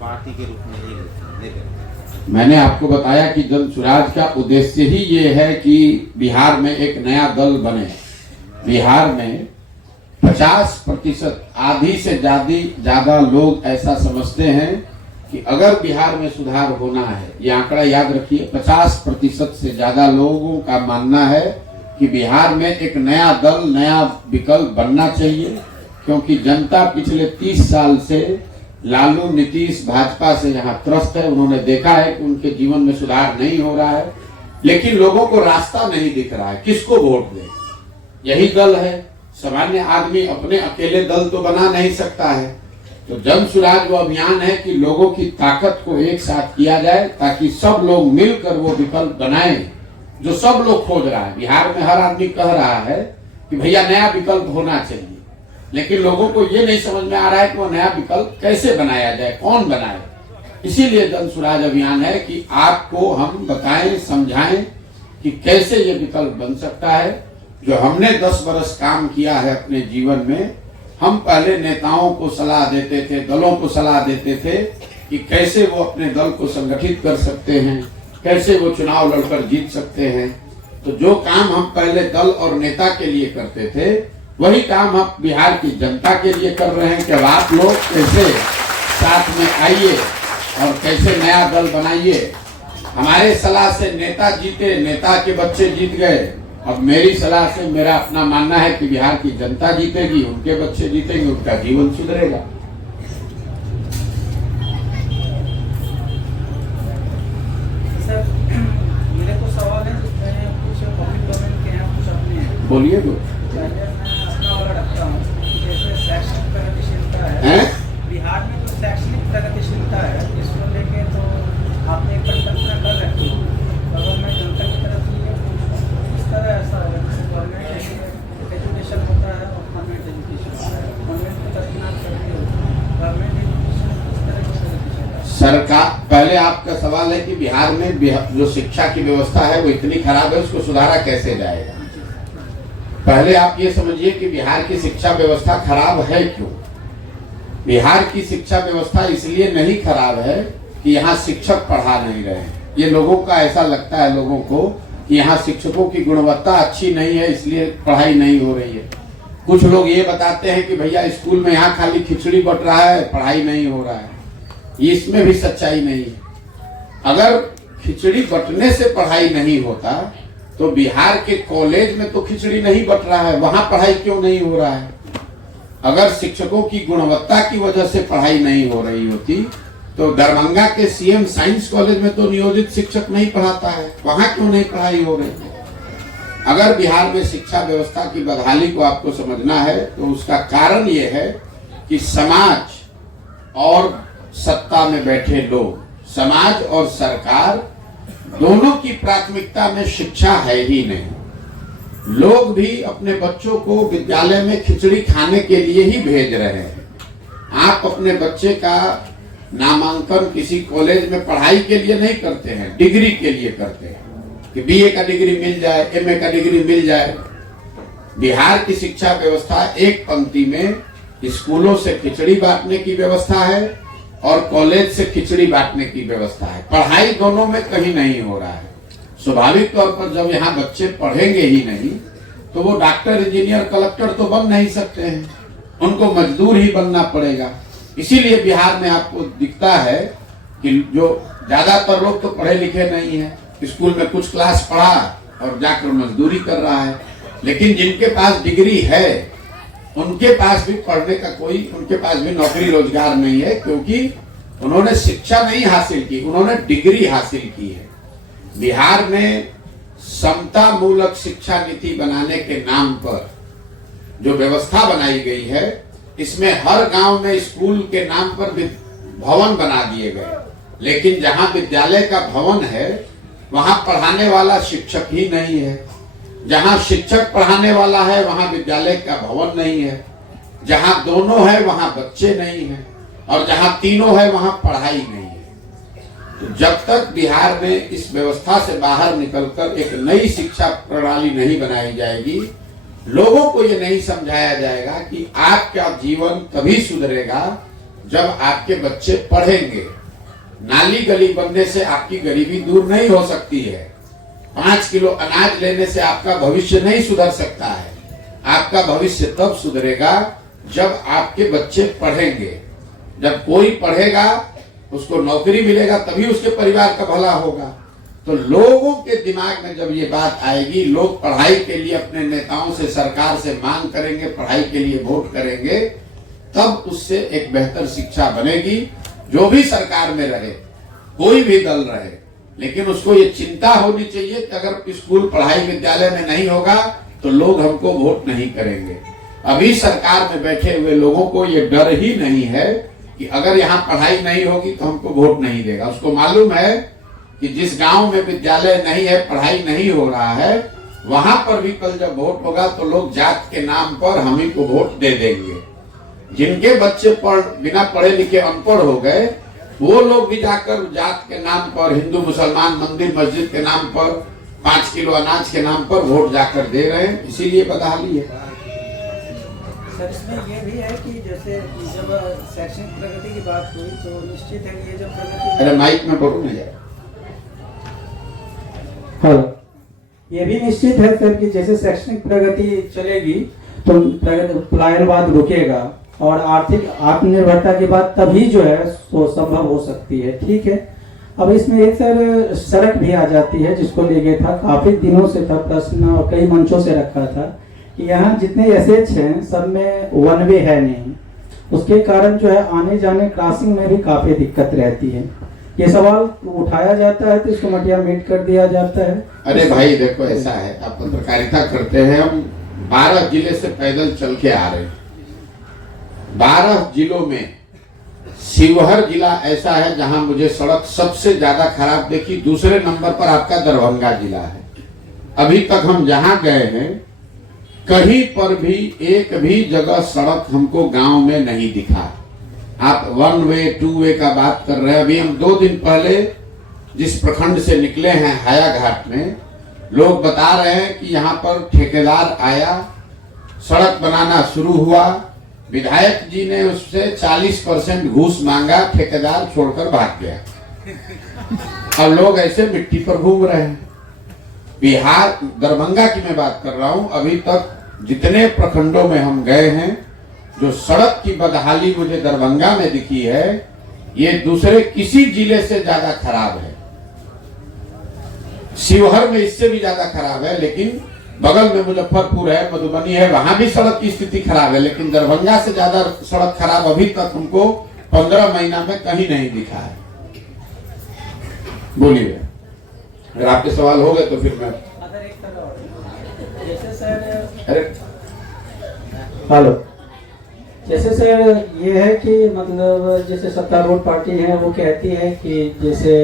Party के रूप में नहीं करते। मैंने आपको बताया कि जन स्वराज का उद्देश्य ही ये है कि बिहार में एक नया दल बने। बिहार में 50% आधी से ज्यादा लोग ऐसा समझते हैं कि अगर बिहार में सुधार होना है, ये आंकड़ा याद रखिए, 50% से ज्यादा लोगों का मानना है कि बिहार में एक नया दल, नया विकल्प बनना चाहिए। क्योंकि जनता पिछले 30 साल से लालू, नीतीश, भाजपा से यहाँ त्रस्त है। उन्होंने देखा है कि उनके जीवन में सुधार नहीं हो रहा है, लेकिन लोगों को रास्ता नहीं दिख रहा है, किसको वोट दे। यही दल है। सामान्य आदमी अपने अकेले दल तो बना नहीं सकता है। तो जन स्वराज वो अभियान है कि लोगों की ताकत को एक साथ किया जाए, ताकि सब लोग मिलकर वो विकल्प बनाएं जो सब लोग खोज रहा है। बिहार में हर आदमी कह रहा है कि भैया नया विकल्प होना चाहिए, लेकिन लोगों को ये नहीं समझ में आ रहा है कि वो नया विकल्प कैसे बनाया जाए, कौन बनाए। इसीलिए जन स्वराज अभियान है कि आपको हम बताएं, समझाएं कि कैसे ये विकल्प बन सकता है। जो हमने 10 बरस काम किया है अपने जीवन में, हम पहले नेताओं को सलाह देते थे, दलों को सलाह देते थे कि कैसे वो अपने दल को संगठित कर सकते हैं, कैसे वो चुनाव लड़कर जीत सकते हैं। तो जो काम हम पहले दल और नेता के लिए करते थे, वही काम हम बिहार की जनता के लिए कर रहे हैं कि अब आप लोग कैसे साथ में आइए और कैसे नया दल बनाइए। हमारे सलाह से नेता जीते, नेता के बच्चे जीत गए। अब मेरी सलाह से मेरा अपना मानना है कि बिहार की जनता जीतेगी, उनके बच्चे जीतेंगे, उनका जीवन सुधरेगा। सर, मेरे को सवाल है, कुछ पब्लिक डोमेन के हैं, कुछ अपने हैं। बोलिए। जैसे शैक्षणिक प्रगतिशीलता है बिहार में, जो शैक्षणिक प्रगतिशीलता है इसको लेके तो आपने एक परिकल्पना कर रखी है। गवर्नमेंट जनता की तरफ से इस तरह ऐसा होगा जैसे गवर्नमेंट एजुकेशन होता है और कॉन्वेंट एजुकेशन होता है। कॉन्वेंट को दरकिनार करके गवर्नमेंट एजुकेशन इस तरह की प्रगतिशीलता है। सरकार, पहले आपका सवाल है कि बिहार में जो शिक्षा की व्यवस्था है वो इतनी खराब है, उसको सुधारा कैसे जाएगा। पहले आप ये समझिए कि बिहार की शिक्षा व्यवस्था खराब है क्यों। बिहार की शिक्षा व्यवस्था इसलिए नहीं खराब है कि यहाँ शिक्षक पढ़ा नहीं रहे हैं। ये लोगों का ऐसा लगता है, लोगों को कि यहाँ शिक्षकों की गुणवत्ता अच्छी नहीं है, इसलिए पढ़ाई नहीं हो रही है। कुछ लोग ये बताते हैं कि भैया स्कूल में यहाँ खाली खिचड़ी बट रहा है, पढ़ाई नहीं हो रहा है। इसमें भी सच्चाई नहीं है। अगर खिचड़ी बटने से पढ़ाई नहीं होता तो बिहार के कॉलेज में तो खिचड़ी नहीं बट रहा है, वहां पढ़ाई क्यों नहीं हो रहा है। अगर शिक्षकों की गुणवत्ता की वजह से पढ़ाई नहीं हो रही होती तो दरभंगा के सीएम साइंस कॉलेज में तो नियोजित शिक्षक नहीं पढ़ाता है, वहां क्यों नहीं पढ़ाई हो रही है। अगर बिहार में शिक्षा व्यवस्था की बदहाली को आपको समझना है तो उसका कारण ये है कि समाज और सत्ता में बैठे लोग, समाज और सरकार दोनों की प्राथमिकता में शिक्षा है ही नहीं। लोग भी अपने बच्चों को विद्यालय में खिचड़ी खाने के लिए ही भेज रहे हैं। आप अपने बच्चे का नामांकन किसी कॉलेज में पढ़ाई के लिए नहीं करते हैं, डिग्री के लिए करते हैं कि बीए का डिग्री मिल जाए, एमए का डिग्री मिल जाए। बिहार की शिक्षा व्यवस्था एक पंक्ति में स्कूलों से खिचड़ी बांटने की व्यवस्था है और कॉलेज से खिचड़ी बांटने की व्यवस्था है। पढ़ाई दोनों में कहीं नहीं हो रहा है। स्वाभाविक तौर पर जब यहाँ बच्चे पढ़ेंगे ही नहीं तो वो डॉक्टर, इंजीनियर, कलेक्टर तो बन नहीं सकते हैं, उनको मजदूर ही बनना पड़ेगा। इसीलिए बिहार में आपको दिखता है कि जो ज्यादातर लोग तो पढ़े लिखे नहीं है, स्कूल में कुछ क्लास पढ़ा और जाकर मजदूरी कर रहा है। लेकिन जिनके पास डिग्री है उनके पास भी पढ़ने का उनके पास भी नौकरी रोजगार नहीं है, क्योंकि उन्होंने शिक्षा नहीं हासिल की, उन्होंने डिग्री हासिल की है। बिहार में समता मूलक शिक्षा नीति बनाने के नाम पर जो व्यवस्था बनाई गई है, इसमें हर गांव में स्कूल के नाम पर भवन बना दिए गए, लेकिन जहां विद्यालय का भवन है वहां पढ़ाने वाला शिक्षक ही नहीं है। जहां शिक्षक पढ़ाने वाला है वहां विद्यालय का भवन नहीं है। जहां दोनों है वहां बच्चे नहीं है, और जहां तीनों है वहां पढ़ाई नहीं है। तो जब तक बिहार में इस व्यवस्था से बाहर निकलकर एक नई शिक्षा प्रणाली नहीं बनाई जाएगी, लोगों को ये नहीं समझाया जाएगा कि आपका जीवन तभी सुधरेगा जब आपके बच्चे पढ़ेंगे। नाली गली बनने से आपकी गरीबी दूर नहीं हो सकती है। 5 किलो अनाज लेने से आपका भविष्य नहीं सुधर सकता है। आपका भविष्य तब सुधरेगा जब आपके बच्चे पढ़ेंगे। जब कोई पढ़ेगा, उसको नौकरी मिलेगा, तभी उसके परिवार का भला होगा। तो लोगों के दिमाग में जब ये बात आएगी, लोग पढ़ाई के लिए अपने नेताओं से, सरकार से मांग करेंगे, पढ़ाई के लिए वोट करेंगे, तब उससे एक बेहतर शिक्षा बनेगी। जो भी सरकार में रहे, कोई भी दल रहे, लेकिन उसको ये चिंता होनी चाहिए कि अगर स्कूल, पढ़ाई, विद्यालय में नहीं होगा तो लोग हमको वोट नहीं करेंगे। अभी सरकार में बैठे हुए लोगों को ये डर ही नहीं है कि अगर यहाँ पढ़ाई नहीं होगी तो हमको वोट नहीं देगा। उसको मालूम है कि जिस गांव में विद्यालय नहीं है, पढ़ाई नहीं हो रहा है, वहां पर भी कल जब वोट होगा तो लोग जात के नाम पर हम ही को वोट दे देंगे। जिनके बच्चे बिना पढ़े लिखे अनपढ़ हो गए, वो लोग भी जाकर जात के नाम पर, हिंदू मुसलमान, मंदिर मस्जिद के नाम पर, 5 किलो अनाज के नाम पर वोट जाकर दे रहे हैं। इसीलिए बदहाली है। सर, इसमें ये भी है कि जैसे जब शैक्षणिक प्रगति की बात हुई तो निश्चित है कि ये जब प्रगति, अरे माइक में बोलो ना यार। हेलो, ये भी निश्चित है सर कि जैसे शैक्षणिक प्रगति चलेगी तो पलायनवाद रुकेगा और आर्थिक आत्मनिर्भरता के बाद तभी जो है वो संभव हो सकती है। ठीक है, अब इसमें एक सर सड़क भी आ जाती है, जिसको लेके था काफी दिनों से था प्रश्न और कई मंचों से रखा था कि यहाँ जितने एसएच हैं सब में वन वे है नहीं। उसके कारण जो है आने जाने क्रॉसिंग में भी काफी दिक्कत रहती है। ये सवाल उठाया जाता है तो इसको मटिया मीट कर दिया जाता है। अरे भाई देखो, ऐसा है, आप पत्रकारिता करते हैं, हम 12 जिले से पैदल चल के आ रहे हैं। 12 जिलों में शिवहर जिला ऐसा है जहां मुझे सड़क सबसे ज्यादा खराब देखी। दूसरे नंबर पर आपका दरभंगा जिला है। अभी तक हम जहां गए हैं, कहीं पर भी एक भी जगह सड़क हमको गांव में नहीं दिखा। आप 1 वे 2 वे का बात कर रहे हैं। अभी हम 2 दिन पहले जिस प्रखंड से निकले हैं, हाया घाट में, लोग बता रहे हैं कि यहाँ पर ठेकेदार आया, सड़क बनाना शुरू हुआ, विधायक जी ने उससे 40% घूस मांगा, ठेकेदार छोड़कर भाग गया। अब लोग ऐसे मिट्टी पर घूम रहे हैं। बिहार, दरभंगा की मैं बात कर रहा हूं, अभी तक जितने प्रखंडों में हम गए हैं, जो सड़क की बदहाली मुझे दरभंगा में दिखी है, ये दूसरे किसी जिले से ज्यादा खराब है। शिवहर में इससे भी ज्यादा खराब है, लेकिन बगल में मुजफ्फरपुर है, मधुबनी है, वहां भी सड़क की स्थिति खराब है, लेकिन दरभंगा से ज्यादा सड़क खराब अभी तक हमको 15 महीना में कहीं नहीं दिखा है। बोलिए, अगर आपके सवाल हो गए तो फिर मैं जैसे सर, अरे हेलो, जैसे सर ये है कि मतलब जैसे सत्तारूढ़ पार्टी है वो कहती है कि जैसे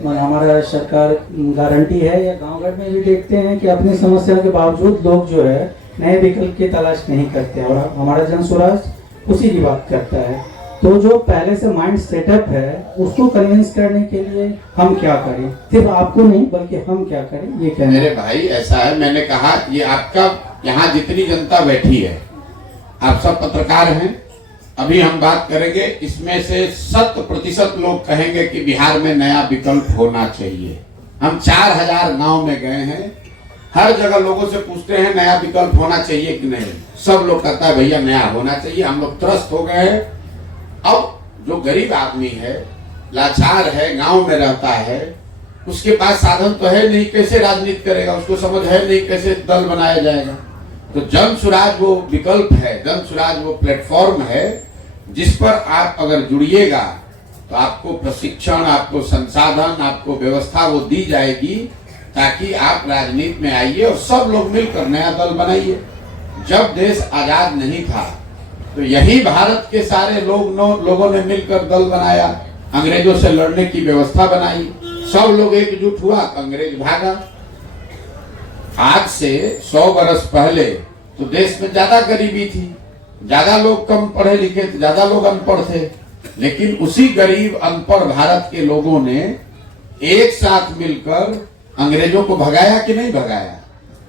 हमारा सरकार गारंटी है, या गांव घर में भी देखते हैं कि अपनी समस्या के बावजूद लोग जो है नए विकल्प की तलाश नहीं करते और हमारा जन स्वराज उसी की बात करता है। तो जो पहले से माइंड सेटअप है उसको कन्विंस करने के लिए हम क्या करें? सिर्फ आपको नहीं बल्कि हम क्या करें, ये कहना। मेरे भाई ऐसा है, मैंने कहा ये आपका, यहाँ जितनी जनता बैठी है आप सब पत्रकार हैं। अभी हम बात करेंगे, इसमें से 100% लोग कहेंगे कि बिहार में नया विकल्प होना चाहिए। हम 4000 गांव में गए हैं, हर जगह लोगों से पूछते हैं नया विकल्प होना चाहिए कि नहीं। सब लोग कहता है भैया नया होना चाहिए। हम लोग त्रस्त हो गए हैं। अब जो गरीब आदमी है, लाचार है, गांव में रहता है, उसके पास साधन तो है नहीं, कैसे राजनीति करेगा? उसको समझ है नहीं कैसे दल बनाया जाएगा। तो जन स्वराज वो विकल्प है, जन स्वराज वो प्लेटफॉर्म है जिस पर आप अगर जुड़िएगा तो आपको प्रशिक्षण, आपको संसाधन, आपको व्यवस्था वो दी जाएगी ताकि आप राजनीति में आइए और सब लोग मिलकर नया दल बनाइए। जब देश आजाद नहीं था तो यही भारत के सारे लोगों ने मिलकर दल बनाया, अंग्रेजों से लड़ने की व्यवस्था बनाई, सब लोग एकजुट हुआ, अंग्रेज भागा। आज से 100 वर्ष पहले तो देश में ज्यादा गरीबी थी, ज्यादा लोग कम पढ़े लिखे थे, ज्यादा लोग अनपढ़ थे, लेकिन उसी गरीब अनपढ़ भारत के लोगों ने एक साथ मिलकर अंग्रेजों को भगाया कि नहीं भगाया?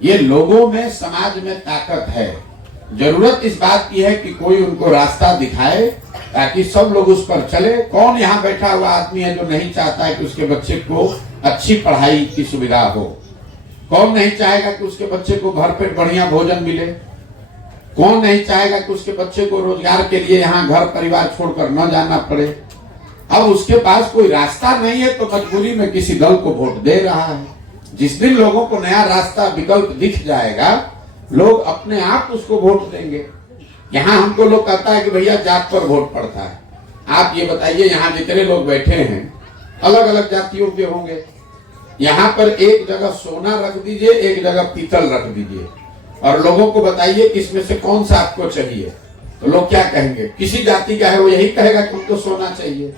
ये लोगों में, समाज में ताकत है। जरूरत इस बात की है कि कोई उनको रास्ता दिखाए ताकि सब लोग उस पर चले। कौन यहाँ बैठा हुआ आदमी है जो नहीं चाहता है कि उसके बच्चे को अच्छी पढ़ाई की सुविधा हो? कौन नहीं चाहेगा कि उसके बच्चे को घर पे बढ़िया भोजन मिले? कौन नहीं चाहेगा कि उसके बच्चे को रोजगार के लिए यहाँ घर परिवार छोड़कर न जाना पड़े? अब उसके पास कोई रास्ता नहीं है तो मजबूरी में किसी दल को वोट दे रहा है। जिस दिन लोगों को नया रास्ता विकल्प दिख जाएगा, लोग अपने आप उसको वोट देंगे। यहाँ हमको लोग कहता है कि भैया जात पर वोट पड़ता है। आप ये बताइए, यहाँ जितने लोग बैठे हैं अलग अलग जातियों के होंगे। यहाँ पर एक जगह सोना रख दीजिए, एक जगह पीतल रख दीजिए, और लोगों को बताइए कि इसमें से कौन सा आपको चाहिए, तो लोग क्या कहेंगे? किसी जाति का है वो यही कहेगा कि हमको सोना चाहिए।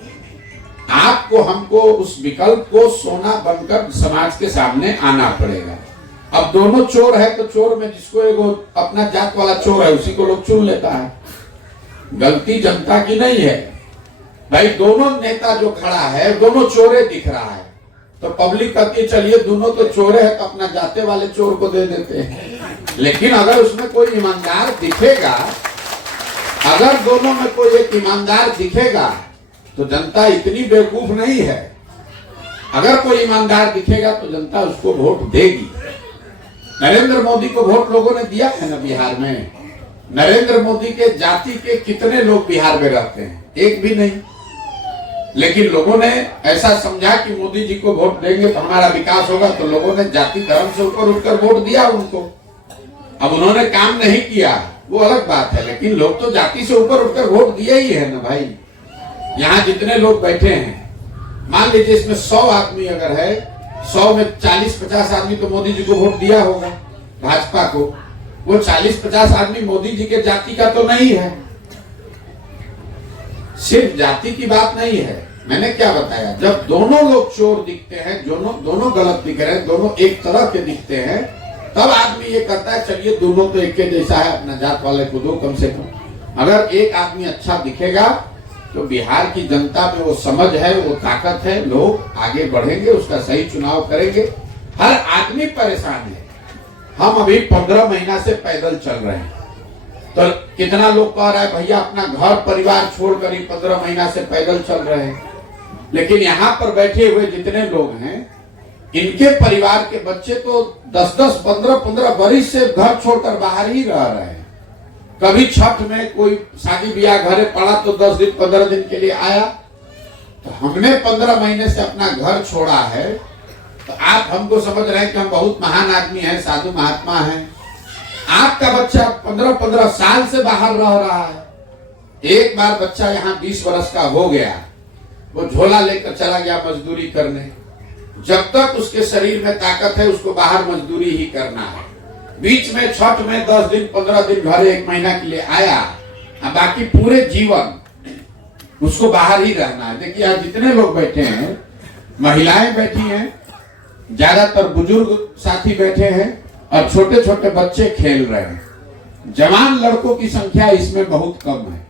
आपको हमको उस विकल्प को सोना बनकर समाज के सामने आना पड़ेगा। अब दोनों चोर है तो चोर में जिसको एगो अपना जात वाला चोर है उसी को लोग चुन लेता है। गलती जनता की नहीं है भाई। दोनों नेता जो खड़ा है दोनों चोरे दिख रहा है, तो पब्लिक कहती है चलिए दोनों तो चोरे है तो अपना जाते वाले चोर को दे देते हैं। लेकिन अगर उसमें कोई ईमानदार दिखेगा, अगर दोनों में कोई एक ईमानदार दिखेगा तो जनता इतनी बेवकूफ नहीं है। अगर कोई ईमानदार दिखेगा तो जनता उसको वोट देगी। नरेंद्र मोदी को वोट लोगों ने दिया है ना बिहार में? नरेंद्र मोदी के जाति के कितने लोग बिहार में रहते हैं? एक भी नहीं। लेकिन लोगों ने ऐसा समझा कि मोदी जी को वोट देंगे तो हमारा विकास होगा, तो लोगों ने जाति धर्म से ऊपर उठकर वोट दिया उनको। अब उन्होंने काम नहीं किया वो अलग बात है, लेकिन लोग तो जाति से ऊपर उठकर वोट दिए ही है ना भाई। यहाँ जितने लोग बैठे हैं, मान लीजिए इसमें 100 आदमी अगर है, 100 में 40-50 आदमी तो मोदी जी को वोट दिया होगा, भाजपा को। वो 40-50 आदमी मोदी जी के जाति का तो नहीं है। सिर्फ जाति की बात नहीं है। मैंने क्या बताया, जब दोनों लोग चोर दिखते हैं, दोनों गलत दिख रहे हैं, दोनों एक तरह के दिखते हैं, तब आदमी ये कहता है चलिए दोनों तो एक जैसा है, अपना जात वाले को दो कम से कम। अगर एक आदमी अच्छा दिखेगा तो बिहार की जनता में वो समझ है, वो ताकत है, लोग आगे बढ़ेंगे, उसका सही चुनाव करेंगे। हर आदमी परेशान है। हम अभी 15 महीना से पैदल चल रहे हैं, तो कितना लोग कह रहा है भैया अपना घर परिवार छोड़कर ही 15 महीना से पैदल चल रहे हैं। लेकिन यहाँ पर बैठे हुए जितने लोग हैं, इनके परिवार के बच्चे तो 10-10, 15-15 बरिस से घर छोड़कर बाहर ही रह रहे हैं। कभी छठ में कोई शादी ब्याह घरे पड़ा तो 10 दिन 15 दिन के लिए आया। तो हमने 15 महीने से अपना घर छोड़ा है, तो आप हमको समझ रहे हैं कि हम बहुत महान आदमी हैं, साधु महात्मा हैं। आपका बच्चा 15-15 साल से बाहर रह रहा है। एक बार बच्चा यहाँ 20 वर्ष का हो गया, वो झोला लेकर चला गया मजदूरी करने। जब तक उसके शरीर में ताकत है उसको बाहर मजदूरी ही करना है। बीच में छठ में 10 दिन 15 दिन घर 1 महीना के लिए आया, बाकी पूरे जीवन उसको बाहर ही रहना है। देखिए आज जितने लोग बैठे हैं, महिलाएं बैठी हैं, ज्यादातर बुजुर्ग साथी बैठे हैं और छोटे छोटे बच्चे खेल रहे हैं। जवान लड़कों की संख्या इसमें बहुत कम है।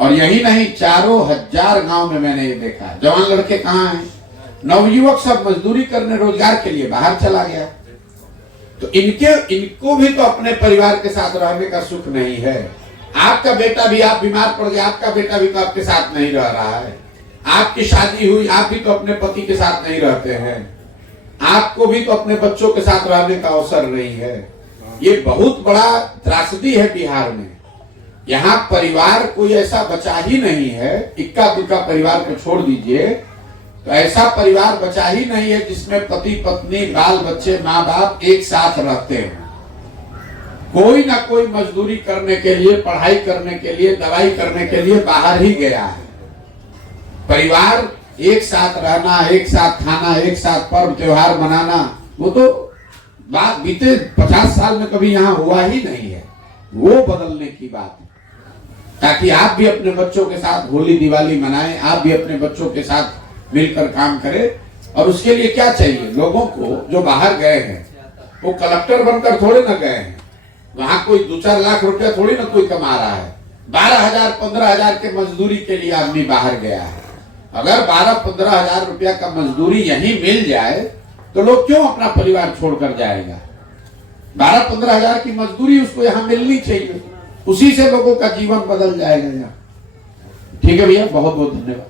और यही नहीं, 4,000 गांव में मैंने ये देखा। जवान लड़के कहाँ हैं? नवयुवक सब मजदूरी करने रोजगार के लिए बाहर चला गया। तो इनको भी तो अपने परिवार के साथ रहने का सुख नहीं है। आपका बेटा भी, आप बीमार पड़ गए, आपका बेटा भी तो आपके साथ नहीं रह रहा है। आपकी शादी हुई, आप भी तो अपने पति के साथ नहीं रहते हैं। आपको भी तो अपने बच्चों के साथ रहने का अवसर नहीं है। ये बहुत बड़ा त्रासदी है बिहार में। यहाँ परिवार कोई ऐसा बचा ही नहीं है, इक्का दुक्का परिवार को छोड़ दीजिए, तो ऐसा परिवार बचा ही नहीं है जिसमें पति पत्नी बाल बच्चे माँ बाप एक साथ रहते हैं। कोई ना कोई मजदूरी करने के लिए, पढ़ाई करने के लिए, दवाई करने के लिए बाहर ही गया है। परिवार एक साथ रहना, एक साथ खाना, एक साथ पर्व त्योहार मनाना, वो तो बात बीते 50 साल में कभी यहाँ हुआ ही नहीं है। वो बदलने की बात है, ताकि आप भी अपने बच्चों के साथ होली दिवाली मनाएं, आप भी अपने बच्चों के साथ मिलकर काम करें। और उसके लिए क्या चाहिए? लोगों को जो बाहर गए हैं वो कलेक्टर बनकर थोड़े ना गए हैं। वहां कोई 2-4 लाख रुपया थोड़ी ना कोई कमा रहा है। 12,000 15,000 के मजदूरी के लिए आदमी बाहर गया है। अगर 12-15 हजार रुपया का मजदूरी यहीं मिल जाए तो लोग क्यों अपना परिवार छोड़कर जाएगा? 12-15 हजार की मजदूरी उसको यहाँ मिलनी चाहिए, उसी से लोगों का जीवन बदल जाएगा। यहाँ ठीक है भैया, बहुत बहुत धन्यवाद।